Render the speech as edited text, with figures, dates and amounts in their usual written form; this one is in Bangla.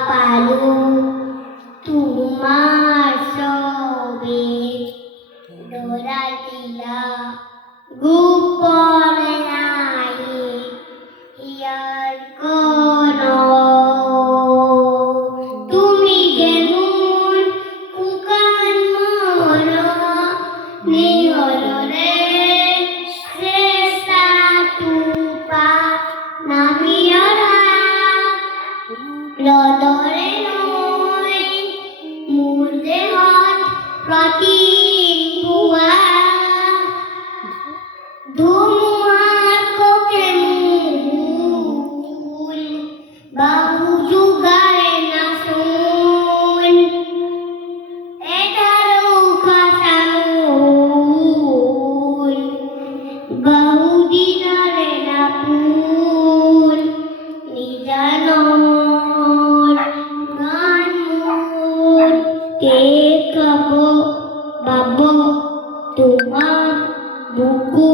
পালো তোমার সবে ডোরা দিলা গোপনে নাই ইয়ার কোনো তুমি যেমন কুকান মোর নিহরে শ্রেষ্ঠা তুপা নামিয়ারা লদরে নয় মূল দেহত প্রতি ভুয়া ধুমুহার কোকে মুহুল বাহু যুগারে না শুন এটারও খাসানুল বাহু দিনারে না ফুল নিজানোর গান মোর কে কব বাবু তোমার বুকু